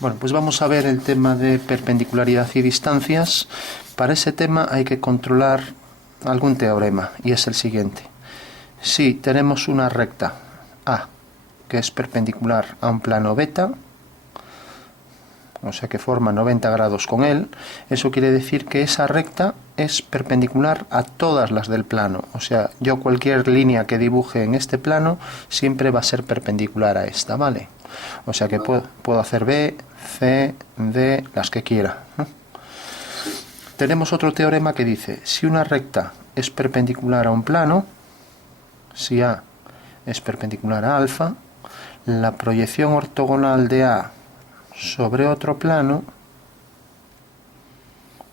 Bueno, pues vamos a ver el tema de perpendicularidad y distancias. Para ese tema hay que controlar algún teorema, y es el siguiente. Si tenemos una recta A, que es perpendicular a un plano beta, o sea que forma 90 grados con él, eso quiere decir que esa recta es perpendicular a todas las del plano. O sea, yo cualquier línea que dibuje en este plano siempre va a ser perpendicular a esta, ¿vale? O sea que puedo hacer B, C, D, las que quiera, ¿no? Tenemos otro teorema que dice, si una recta es perpendicular a un plano, si A es perpendicular a alfa, la proyección ortogonal de A sobre otro plano,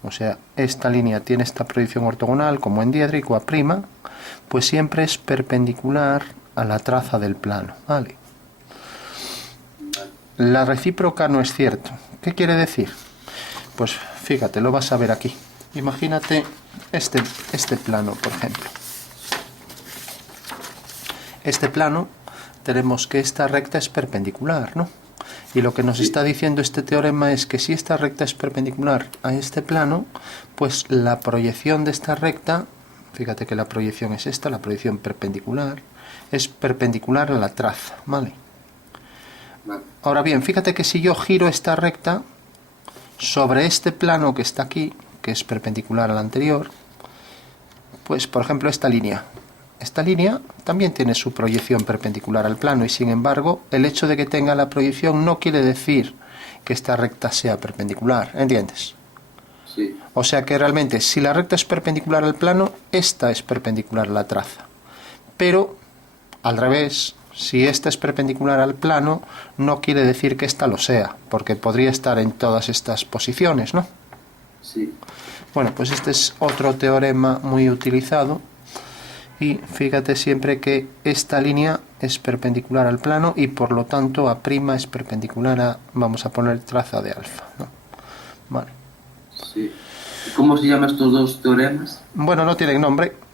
o sea, esta línea tiene esta proyección ortogonal como en diédrico a', pues siempre es perpendicular a la traza del plano, ¿vale? La recíproca no es cierto. ¿Qué quiere decir? Pues fíjate, lo vas a ver aquí. Imagínate este plano, por ejemplo. Este plano, tenemos que esta recta es perpendicular, ¿no? Y lo que nos está diciendo este teorema es que si esta recta es perpendicular a este plano, pues la proyección de esta recta, fíjate que la proyección es esta, la proyección perpendicular, es perpendicular a la traza, ¿vale? Ahora bien, fíjate que si yo giro esta recta sobre este plano que está aquí, que es perpendicular al anterior, pues por ejemplo esta línea también tiene su proyección perpendicular al plano, y sin embargo el hecho de que tenga la proyección no quiere decir que esta recta sea perpendicular, ¿entiendes? Sí. O sea que realmente si la recta es perpendicular al plano, esta es perpendicular a la traza, pero al revés, si esta es perpendicular al plano, no quiere decir que esta lo sea, porque podría estar en todas estas posiciones, ¿no? Sí. Bueno, pues este es otro teorema muy utilizado, y fíjate siempre que esta línea es perpendicular al plano y por lo tanto A' es perpendicular a, vamos a poner traza de alfa, ¿no? Vale. Sí. ¿Y cómo se llaman estos dos teoremas? Bueno, no tienen nombre.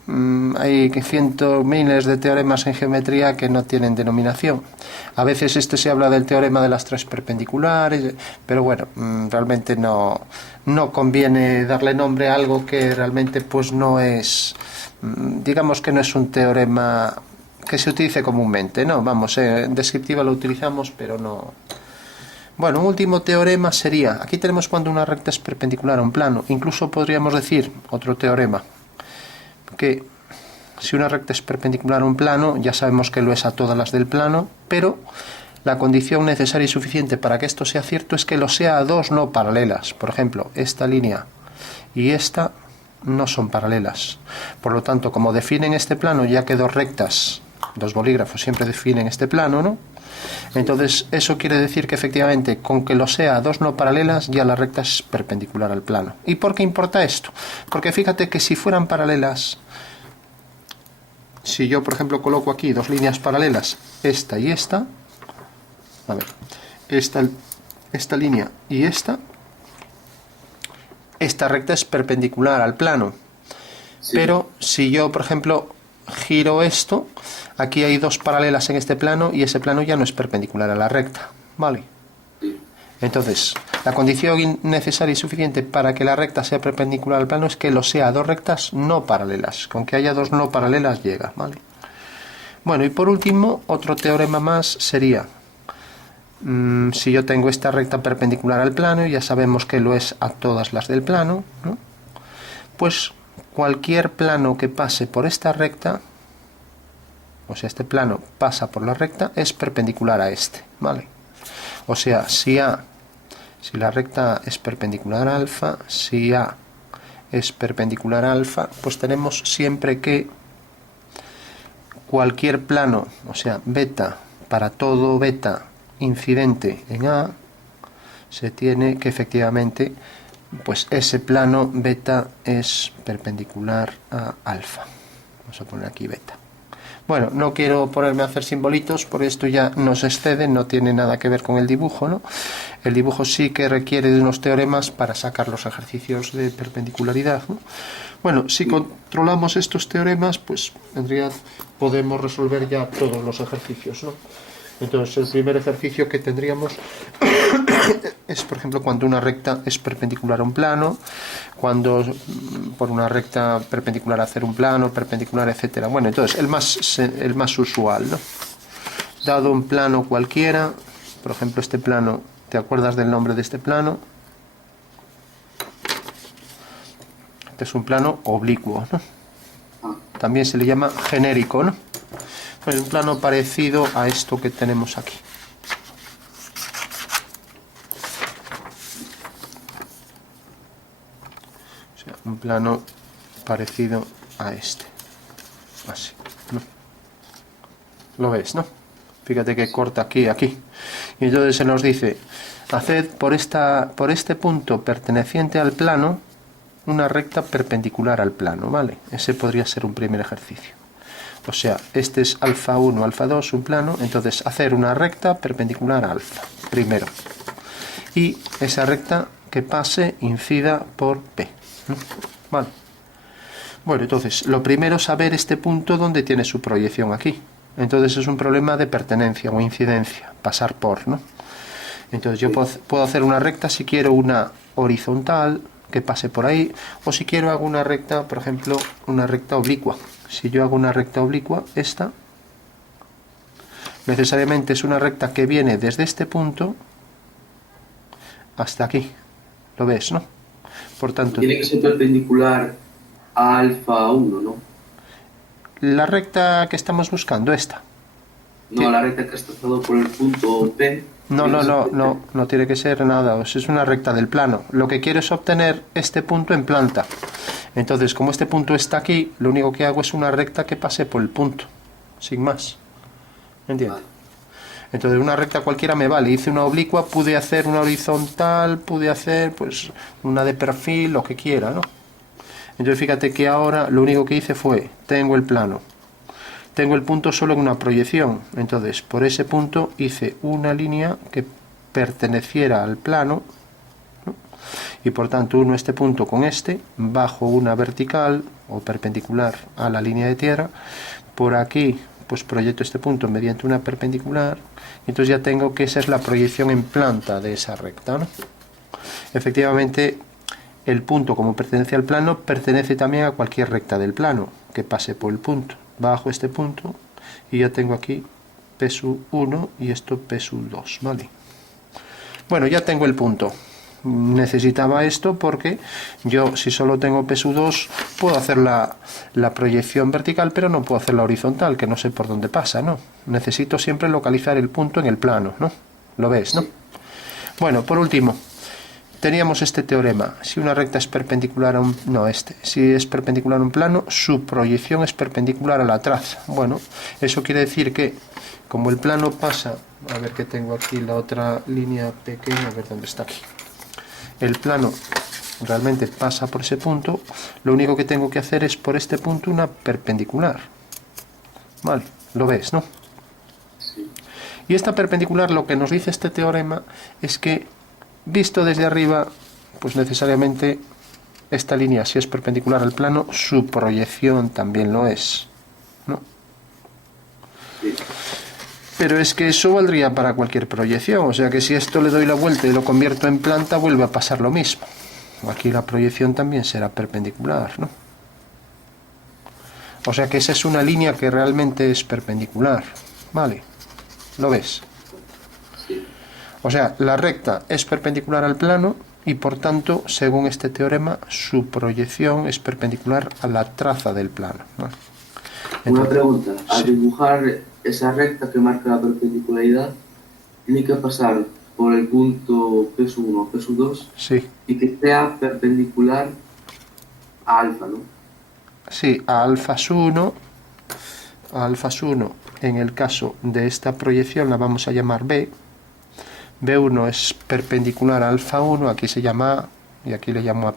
Hay cientos, miles de teoremas en geometría que no tienen denominación. A veces se habla del teorema de las tres perpendiculares, pero bueno, realmente no conviene darle nombre a algo que realmente pues no es, digamos que no es un teorema que se utilice comúnmente, ¿no? Vamos, en descriptiva lo utilizamos, pero no. Bueno, un último teorema sería, aquí tenemos cuando una recta es perpendicular a un plano, incluso podríamos decir, otro teorema, que si una recta es perpendicular a un plano, ya sabemos que lo es a todas las del plano, pero la condición necesaria y suficiente para que esto sea cierto es que lo sea a dos no paralelas. Por ejemplo, esta línea y esta no son paralelas. Por lo tanto, como definen este plano, ya que dos rectas, dos bolígrafos siempre definen este plano, ¿no? Entonces, eso quiere decir que efectivamente, con que lo sea a dos no paralelas, ya la recta es perpendicular al plano. ¿Y por qué importa esto? Porque fíjate que si fueran paralelas, si yo, por ejemplo, coloco aquí dos líneas paralelas, esta y esta, a ver, esta línea y esta recta es perpendicular al plano. Sí. Pero si yo, por ejemplo, giro esto, aquí hay dos paralelas en este plano y ese plano ya no es perpendicular a la recta, ¿vale? Entonces, la condición necesaria y suficiente para que la recta sea perpendicular al plano es que lo sea a dos rectas no paralelas. Con que haya dos no paralelas llega, ¿vale? Bueno, y por último, otro teorema más sería, si yo tengo esta recta perpendicular al plano, y ya sabemos que lo es a todas las del plano, ¿no? Pues cualquier plano que pase por esta recta, o sea, este plano pasa por la recta, es perpendicular a este, ¿vale? O sea, si la recta es perpendicular a alfa, si A es perpendicular a alfa, pues tenemos siempre que cualquier plano, o sea, beta, para todo beta incidente en A, se tiene que efectivamente, pues ese plano beta es perpendicular a alfa. Vamos a poner aquí beta. Bueno, no quiero ponerme a hacer simbolitos, por esto ya nos excede, no tiene nada que ver con el dibujo, ¿no? El dibujo sí que requiere de unos teoremas para sacar los ejercicios de perpendicularidad, ¿no? Bueno, si controlamos estos teoremas, pues en realidad podemos resolver ya todos los ejercicios, ¿no? Entonces, el primer ejercicio que tendríamos es, por ejemplo, cuando una recta es perpendicular a un plano, cuando por una recta perpendicular a hacer un plano, perpendicular, etcétera. Bueno, entonces, el más usual, ¿no? Dado un plano cualquiera, por ejemplo, este plano, ¿te acuerdas del nombre de este plano? Este es un plano oblicuo, ¿no? También se le llama genérico, ¿no? Pues un plano parecido a esto que tenemos aquí. O sea, un plano parecido a este. Así, ¿no? ¿Lo ves, no? Fíjate que corta aquí, aquí. Y entonces se nos dice, haced por este punto perteneciente al plano una recta perpendicular al plano, ¿vale? Ese podría ser un primer ejercicio. O sea, este es alfa 1, alfa 2, un plano, entonces hacer una recta perpendicular a alfa, primero. Y esa recta que pase incida por P, ¿no? Vale. Bueno, entonces, lo primero es saber este punto donde tiene su proyección aquí. Entonces es un problema de pertenencia o incidencia, pasar por, ¿no? Entonces yo puedo hacer una recta si quiero una horizontal que pase por ahí, o si quiero hago una recta, por ejemplo, una recta oblicua. Si yo hago una recta oblicua, esta necesariamente es una recta que viene desde este punto hasta aquí. ¿Lo ves, no? Por tanto, Tiene que ser perpendicular a alfa 1, ¿no? la recta que estamos buscando, esta. No, la recta que está trazado por el punto P. No tiene que ser nada, o sea, es una recta del plano. Lo que quiero es obtener este punto en planta. Entonces, como este punto está aquí, lo único que hago es una recta que pase por el punto, sin más. ¿Entiendes? Vale. Entonces, una recta cualquiera me vale. Hice una oblicua, pude hacer una horizontal, pude hacer pues una de perfil, lo que quiera, ¿no? Entonces, fíjate que ahora lo único que hice fue, tengo el plano. Tengo el punto solo en una proyección, entonces por ese punto hice una línea que perteneciera al plano, ¿no? Y por tanto uno este punto con este, bajo una vertical o perpendicular a la línea de tierra, por aquí pues proyecto este punto mediante una perpendicular, y entonces ya tengo que esa es la proyección en planta de esa recta, ¿no? Efectivamente, el punto como pertenece al plano, pertenece también a cualquier recta del plano que pase por el punto. Bajo este punto y ya tengo aquí P sub 1 y esto P sub 2, ¿vale? Bueno, ya tengo el punto. Necesitaba esto porque yo, si solo tengo P sub 2, puedo hacer la proyección vertical, pero no puedo hacer la horizontal, que no sé por dónde pasa, ¿no? Necesito siempre localizar el punto en el plano, ¿no? ¿Lo ves, no? Bueno, por último, teníamos este teorema. Si una recta es perpendicular a un... No, Si es perpendicular a un plano, su proyección es perpendicular a la traza. Bueno, eso quiere decir que, como el plano pasa... A ver que tengo aquí la otra línea pequeña, a ver dónde está aquí. El plano realmente pasa por ese punto. Lo único que tengo que hacer es por este punto una perpendicular. Vale, lo ves, ¿no? Sí. Y esta perpendicular, lo que nos dice este teorema es que visto desde arriba, pues necesariamente esta línea, si es perpendicular al plano, su proyección también lo es, ¿no? Sí. Pero es que eso valdría para cualquier proyección, o sea que si esto le doy la vuelta y lo convierto en planta, vuelve a pasar lo mismo. Aquí la proyección también será perpendicular, ¿no? O sea que esa es una línea que realmente es perpendicular, ¿vale? ¿Lo ves? Sí. O sea, la recta es perpendicular al plano y por tanto, según este teorema, su proyección es perpendicular a la traza del plano, ¿no? Una pregunta. Al sí. dibujar esa recta que marca la perpendicularidad, tiene que pasar por el punto P sub 1, P sub 2 Sí, y que sea perpendicular a alfa, ¿no? sí, a alfa 1, en el caso de esta proyección la vamos a llamar B. B1 es perpendicular a alfa 1, aquí se llama A y aquí le llamo A'.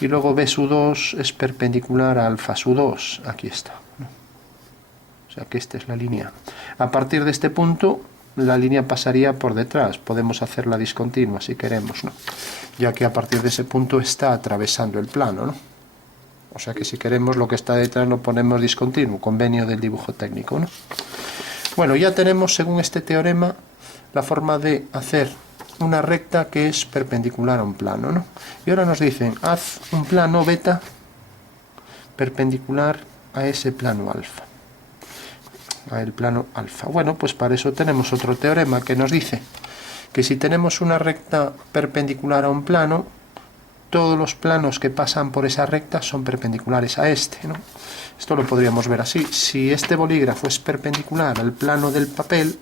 Y luego B sub 2 es perpendicular a alfa sub 2, aquí está, ¿no? O sea que esta es la línea. A partir de este punto, la línea pasaría por detrás. Podemos hacerla discontinua si queremos, ¿no? Ya que a partir de ese punto está atravesando el plano, ¿no? O sea que si queremos lo que está detrás lo ponemos discontinuo, convenio del dibujo técnico, ¿no? Bueno, ya tenemos, según este teorema, la forma de hacer una recta que es perpendicular a un plano, ¿no? Y ahora nos dicen, haz un plano beta perpendicular a ese plano alfa, a el plano alfa. Bueno, pues para eso tenemos otro teorema que nos dice que si tenemos una recta perpendicular a un plano, todos los planos que pasan por esa recta son perpendiculares a este, ¿no? Esto lo podríamos ver así. Si este bolígrafo es perpendicular al plano del papel,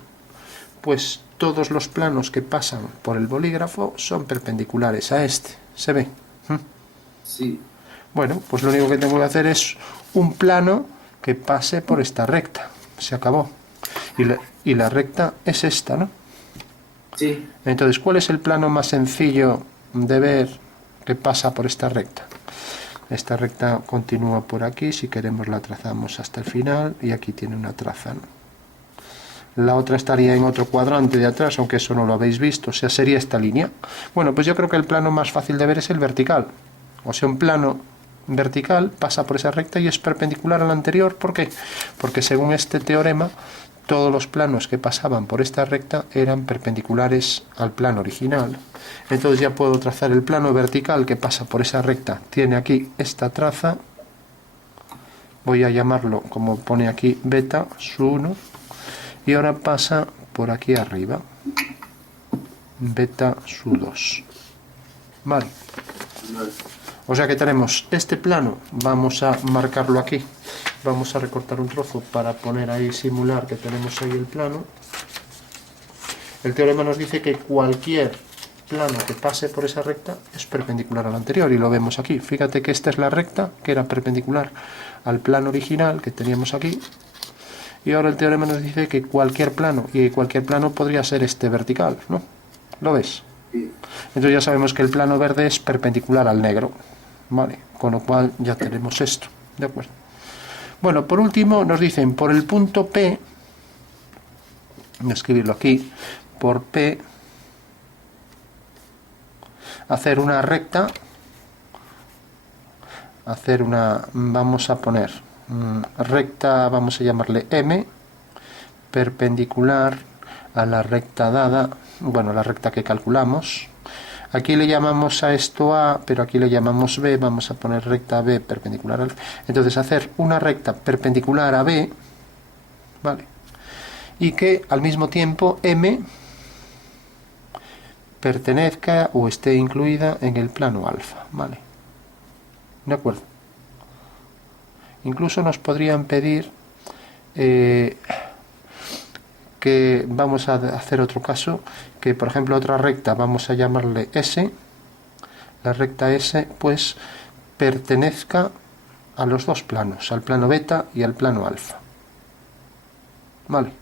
pues todos los planos que pasan por el bolígrafo son perpendiculares a este. ¿Se ve? Sí. Bueno, pues lo único que tengo que hacer es un plano que pase por esta recta. Se acabó. Y la recta es esta, ¿no? Sí. Entonces, ¿cuál es el plano más sencillo de ver que pasa por esta recta? Esta recta continúa por aquí, si queremos la trazamos hasta el final, y aquí tiene una traza, ¿no? La otra estaría en otro cuadrante de atrás, aunque eso no lo habéis visto, o sea, sería esta línea. Bueno, pues yo creo que el plano más fácil de ver es el vertical. O sea, un plano vertical pasa por esa recta y es perpendicular al anterior. ¿Por qué? Porque según este teorema, todos los planos que pasaban por esta recta eran perpendiculares al plano original. Entonces ya puedo trazar el plano vertical que pasa por esa recta. Tiene aquí esta traza. Voy a llamarlo, como pone aquí, beta, su 1. Y ahora pasa por aquí arriba. Beta, su 2. Vale. O sea que tenemos este plano. Vamos a marcarlo aquí. Vamos a recortar un trozo para poner ahí, simular que tenemos ahí el plano. El teorema nos dice que cualquier plano que pase por esa recta es perpendicular al anterior, y lo vemos aquí. Fíjate que esta es la recta que era perpendicular al plano original que teníamos aquí, y ahora el teorema nos dice que cualquier plano, y cualquier plano podría ser este vertical, ¿no? ¿Lo ves? Sí. Entonces ya sabemos que el plano verde es perpendicular al negro, ¿vale? Con lo cual ya tenemos esto, ¿de acuerdo? Bueno, por último nos dicen por el punto P, voy a escribirlo aquí, por P, hacer una recta, vamos a poner recta, vamos a llamarle M, perpendicular a la recta dada, bueno, la recta que calculamos. Aquí le llamamos a esto A, pero aquí le llamamos B, vamos a poner recta B perpendicular al... Entonces hacer una recta perpendicular a B, ¿vale? Y que al mismo tiempo M pertenezca o esté incluida en el plano alfa, ¿vale? ¿De acuerdo? Incluso nos podrían pedir que vamos a hacer otro caso, que por ejemplo otra recta vamos a llamarle S, la recta S pues pertenezca a los dos planos, al plano beta y al plano alfa, ¿vale?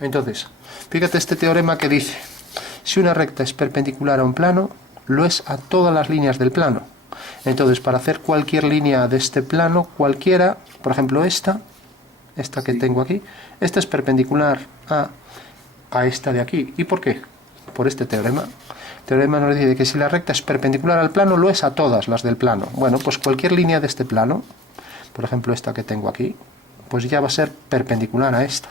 Entonces, fíjate este teorema que dice, si una recta es perpendicular a un plano, lo es a todas las líneas del plano. Entonces, para hacer cualquier línea de este plano, cualquiera, por ejemplo esta que tengo aquí, esta es perpendicular a esta de aquí. ¿Y por qué? Por este teorema. El teorema nos dice que si la recta es perpendicular al plano, lo es a todas las del plano. Bueno, pues cualquier línea de este plano, por ejemplo esta que tengo aquí, pues ya va a ser perpendicular a esta.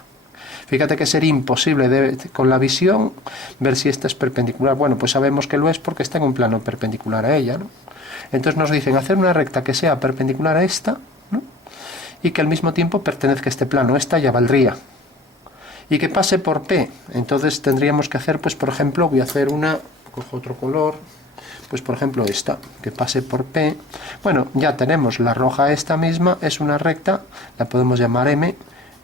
Fíjate que sería imposible con la visión ver si esta es perpendicular. Bueno, pues sabemos que lo es porque está en un plano perpendicular a ella, ¿no? Entonces nos dicen hacer una recta que sea perpendicular a esta, ¿no? Y que al mismo tiempo pertenezca a este plano. Esta ya valdría. Y que pase por P. Entonces tendríamos que hacer, pues por ejemplo, voy a hacer una, cojo otro color, pues por ejemplo esta, que pase por P. Bueno, ya tenemos la roja esta misma, es una recta, la podemos llamar M,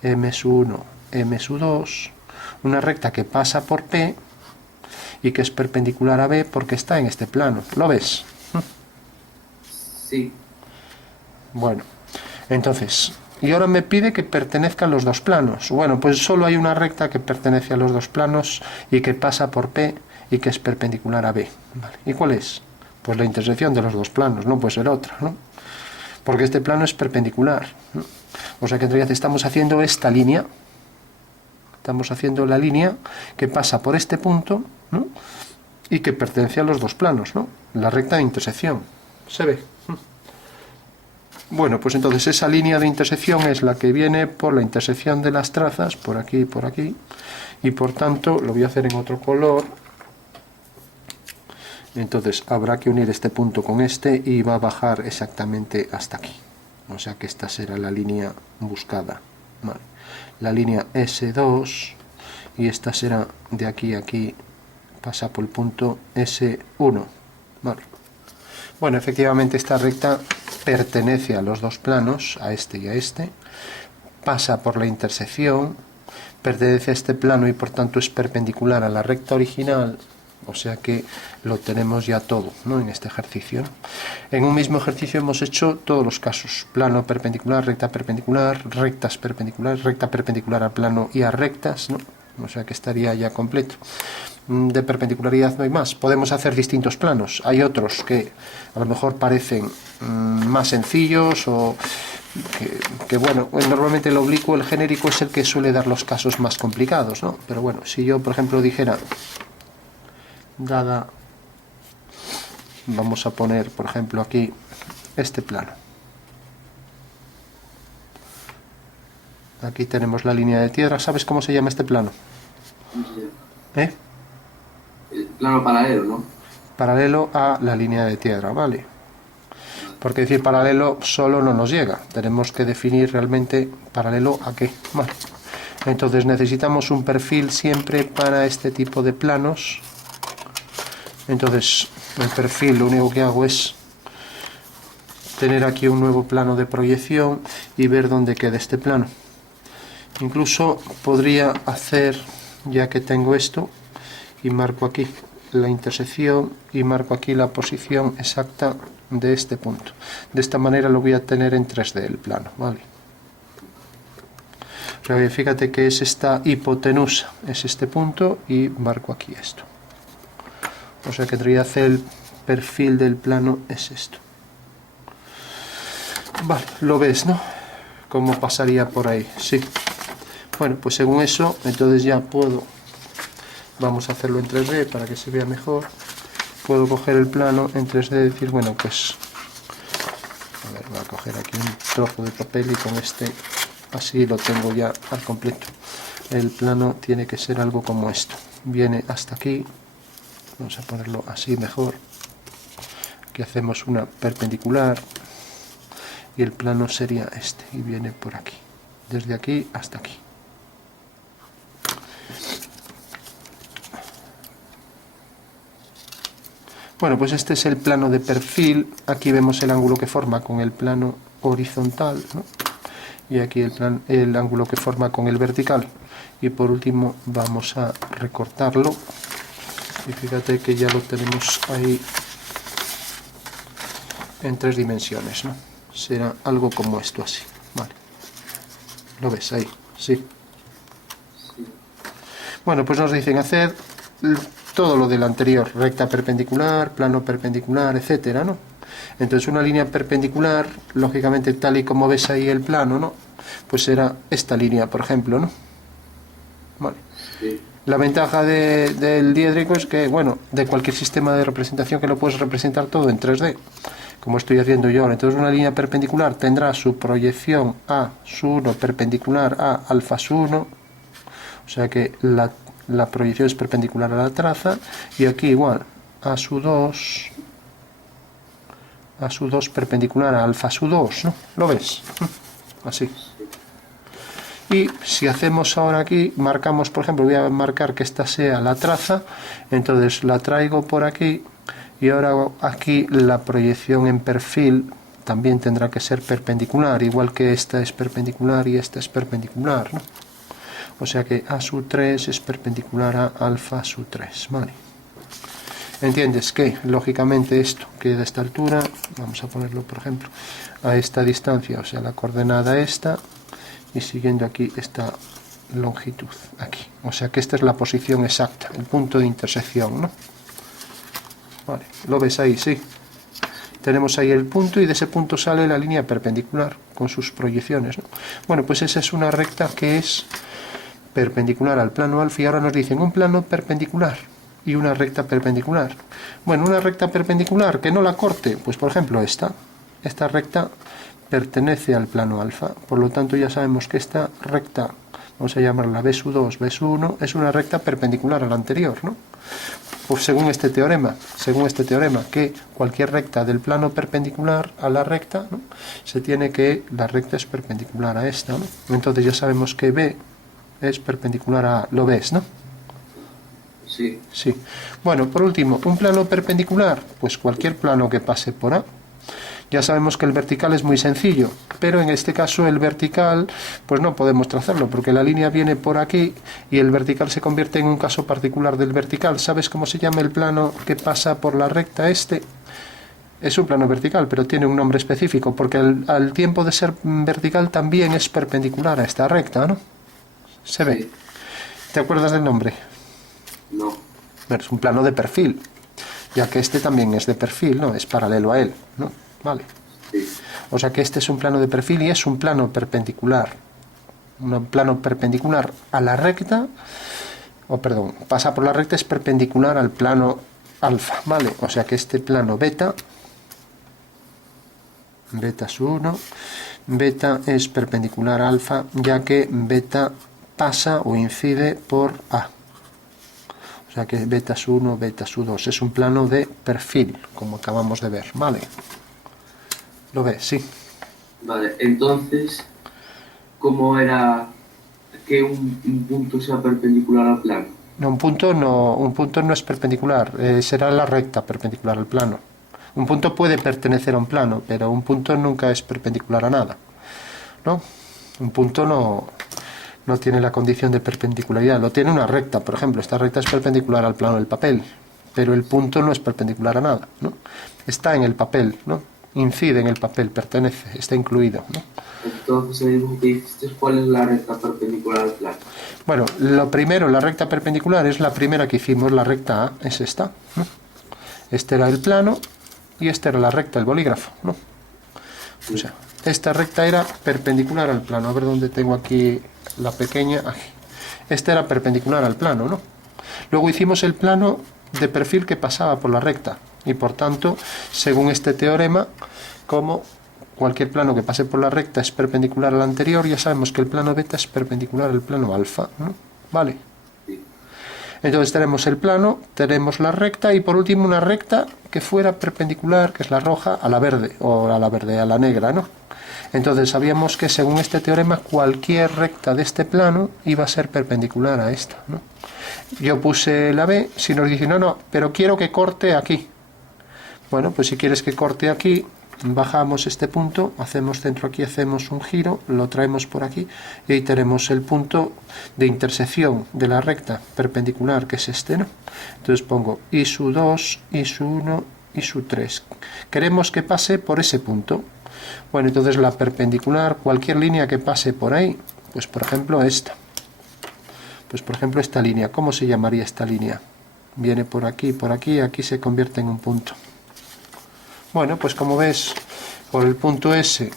M1, M2, una recta que pasa por P y que es perpendicular a B porque está en este plano. ¿Lo ves? Sí. Bueno, entonces, y ahora me pide que pertenezcan los dos planos. Bueno, pues solo hay una recta que pertenece a los dos planos y que pasa por P y que es perpendicular a B. ¿Vale? ¿Y cuál es? Pues la intersección de los dos planos, no puede ser otra, ¿no? Porque este plano es perpendicular, ¿no? O sea que en realidad estamos haciendo esta línea. Estamos haciendo la línea que pasa por este punto, ¿no? Y que pertenece a los dos planos, ¿no? La recta de intersección. ¿Se ve? Bueno, pues entonces esa línea de intersección es la que viene por la intersección de las trazas, por aquí y por aquí, y por tanto lo voy a hacer en otro color. Entonces habrá que unir este punto con este y va a bajar exactamente hasta aquí. O sea que esta será la línea buscada. Vale. La línea S2 y esta será de aquí a aquí, pasa por el punto S1. Vale. Bueno, efectivamente esta recta pertenece a los dos planos, a este y a este. Pasa por la intersección, pertenece a este plano y por tanto es perpendicular a la recta original. O sea que lo tenemos ya todo, ¿no? En este ejercicio, ¿no? En un mismo ejercicio hemos hecho todos los casos: plano perpendicular, rectas perpendiculares, recta perpendicular al plano y a rectas, ¿no? O sea que estaría ya completo. De perpendicularidad no hay más. Podemos hacer distintos planos. Hay otros que a lo mejor parecen más sencillos o que bueno, normalmente el oblicuo, el genérico, es el que suele dar los casos más complicados, ¿no? Pero bueno, si yo por ejemplo dijera, dada, vamos a poner por ejemplo aquí este plano, aquí tenemos la línea de tierra. ¿Sabes cómo se llama este plano? ¿Eh? El plano paralelo, ¿no? Paralelo a la línea de tierra, ¿vale? Porque decir paralelo solo no nos llega, tenemos que definir realmente paralelo a qué. Vale. Entonces necesitamos un perfil siempre para este tipo de planos. Entonces el perfil, lo único que hago es tener aquí un nuevo plano de proyección y ver dónde queda este plano. Incluso podría hacer, ya que tengo esto, y marco aquí la intersección y marco aquí la posición exacta de este punto. De esta manera lo voy a tener en 3D el plano, ¿vale? Pero fíjate que es esta hipotenusa, es este punto, y marco aquí esto. O sea que tendría que hacer el perfil del plano, es esto. Vale, lo ves, ¿no? Cómo pasaría por ahí, sí. Bueno, pues según eso, entonces ya puedo, vamos a hacerlo en 3D para que se vea mejor. Puedo coger el plano en 3D y decir, bueno, pues, a ver, voy a coger aquí un trozo de papel y con este, así lo tengo ya al completo. El plano tiene que ser algo como esto. Viene hasta aquí, vamos a ponerlo así mejor. Aquí hacemos una perpendicular y el plano sería este, y viene por aquí, desde aquí hasta aquí. Bueno, pues este es el plano de perfil. Aquí vemos el ángulo que forma con el plano horizontal, ¿no? Y aquí el ángulo que forma con el vertical. Y por último vamos a recortarlo. Y fíjate que ya lo tenemos ahí en 3 dimensiones, ¿no? Será algo como esto, así. Vale. ¿Lo ves ahí? Sí. Bueno, pues nos dicen hacer todo lo del anterior: recta perpendicular, plano perpendicular, etcétera, ¿no? Entonces una línea perpendicular, lógicamente tal y como ves ahí el plano, ¿no? Pues será esta línea, por ejemplo, ¿no? Vale. Sí. La ventaja del diédrico es que, bueno, de cualquier sistema de representación, que lo puedes representar todo en 3D, como estoy haciendo yo ahora. Entonces una línea perpendicular tendrá su proyección A su 1 perpendicular a alfa su 1, o sea que la proyección es perpendicular a la traza, y aquí igual, A su 2 perpendicular a alfa su 2, ¿no? ¿Lo ves? Así. Y si hacemos ahora aquí, marcamos, por ejemplo, voy a marcar que esta sea la traza, entonces la traigo por aquí, y ahora aquí la proyección en perfil también tendrá que ser perpendicular, igual que esta es perpendicular y esta es perpendicular, ¿no? O sea que A su 3 es perpendicular a alfa su 3, ¿vale? ¿Entiendes que lógicamente esto queda a esta altura? Vamos a ponerlo, por ejemplo, a esta distancia, o sea, la coordenada esta, y siguiendo aquí esta longitud aquí. O sea que esta es la posición exacta, el punto de intersección, ¿no? Vale, ¿lo ves ahí? Sí. Tenemos ahí el punto y de ese punto sale la línea perpendicular con sus proyecciones, ¿no? Bueno, pues esa es una recta que es perpendicular al plano alfa, y ahora nos dicen un plano perpendicular y una recta perpendicular. Bueno, una recta perpendicular que no la corte, pues por ejemplo esta recta pertenece al plano alfa, por lo tanto ya sabemos que esta recta vamos a llamarla B sub 2, B sub 1, es una recta perpendicular a la anterior, ¿no? Pues según este teorema, que cualquier recta del plano perpendicular a la recta, ¿no? Se tiene que la recta es perpendicular a esta, ¿no? Entonces ya sabemos que B es perpendicular a, lo ves, ¿no? Sí. Sí. Bueno, por último, un plano perpendicular, pues cualquier plano que pase por A. Ya sabemos que el vertical es muy sencillo, pero en este caso el vertical, pues no podemos trazarlo, porque la línea viene por aquí y el vertical se convierte en un caso particular del vertical. ¿Sabes cómo se llama el plano que pasa por la recta este? Es un plano vertical, pero tiene un nombre específico, porque al tiempo de ser vertical también es perpendicular a esta recta, ¿no? Se ve. Sí. ¿Te acuerdas del nombre? No. Bueno, es un plano de perfil, ya que este también es de perfil, ¿no? Es paralelo a él, ¿no? Vale. Sí. O sea que este es un plano de perfil y es un plano perpendicular. Un plano perpendicular a la recta, pasa por la recta, es perpendicular al plano alfa, ¿vale? O sea que este plano beta sub 1, beta es perpendicular a alfa, ya que beta pasa o incide por A. O sea que beta sub 1, beta sub 2 es un plano de perfil, como acabamos de ver, ¿vale? ¿Lo ves? Sí. Vale, entonces, ¿cómo era que un punto sea perpendicular al plano? No, un punto no es perpendicular, será la recta perpendicular al plano. Un punto puede pertenecer a un plano, pero un punto nunca es perpendicular a nada, ¿no? Un punto no tiene la condición de perpendicularidad, lo tiene una recta, por ejemplo, esta recta es perpendicular al plano del papel, pero el punto no es perpendicular a nada, ¿no? Está en el papel, ¿no? Incide en el papel, pertenece, está incluido, ¿no? Entonces, el dibujo que hiciste, ¿cuál es la recta perpendicular al plano? Bueno, lo primero, la recta perpendicular es la primera que hicimos, la recta A, es esta, ¿no? Este era el plano y esta era la recta, el bolígrafo, ¿no? O sea, esta recta era perpendicular al plano. A ver dónde tengo aquí la pequeña. Aquí. Esta era perpendicular al plano, ¿no? Luego hicimos el plano de perfil que pasaba por la recta. Y por tanto, según este teorema, como cualquier plano que pase por la recta es perpendicular al anterior, ya sabemos que el plano beta es perpendicular al plano alfa, ¿no? ¿Vale? Entonces tenemos el plano, tenemos la recta y por último una recta que fuera perpendicular, que es la roja, a la verde, a la negra, ¿no? Entonces sabíamos que según este teorema cualquier recta de este plano iba a ser perpendicular a esta, ¿no? Yo puse la B, si nos dice no, pero quiero que corte aquí. Bueno, pues si quieres que corte aquí, bajamos este punto, hacemos centro aquí, hacemos un giro, lo traemos por aquí y ahí tenemos el punto de intersección de la recta perpendicular, que es este, ¿no? Entonces pongo I sub 2, I sub 1, I sub 3. Queremos que pase por ese punto. Bueno, entonces la perpendicular, cualquier línea que pase por ahí, pues por ejemplo esta. Pues por ejemplo esta línea, ¿cómo se llamaría esta línea? Viene por aquí, aquí se convierte en un punto. Bueno, pues como ves, por el punto S,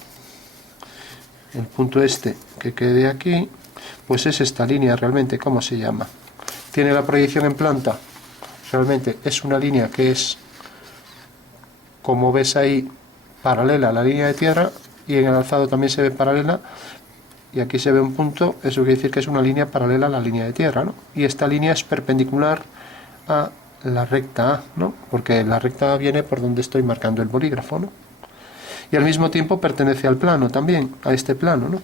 el punto este que quede aquí, pues es esta línea realmente, ¿cómo se llama? Tiene la proyección en planta, realmente es una línea que es, como ves ahí, paralela a la línea de tierra, y en el alzado también se ve paralela, y aquí se ve un punto, eso quiere decir que es una línea paralela a la línea de tierra, ¿no? Y esta línea es perpendicular a la recta A, ¿no? Porque la recta A viene por donde estoy marcando el bolígrafo, ¿no? Y al mismo tiempo pertenece al plano también, a este plano, ¿no?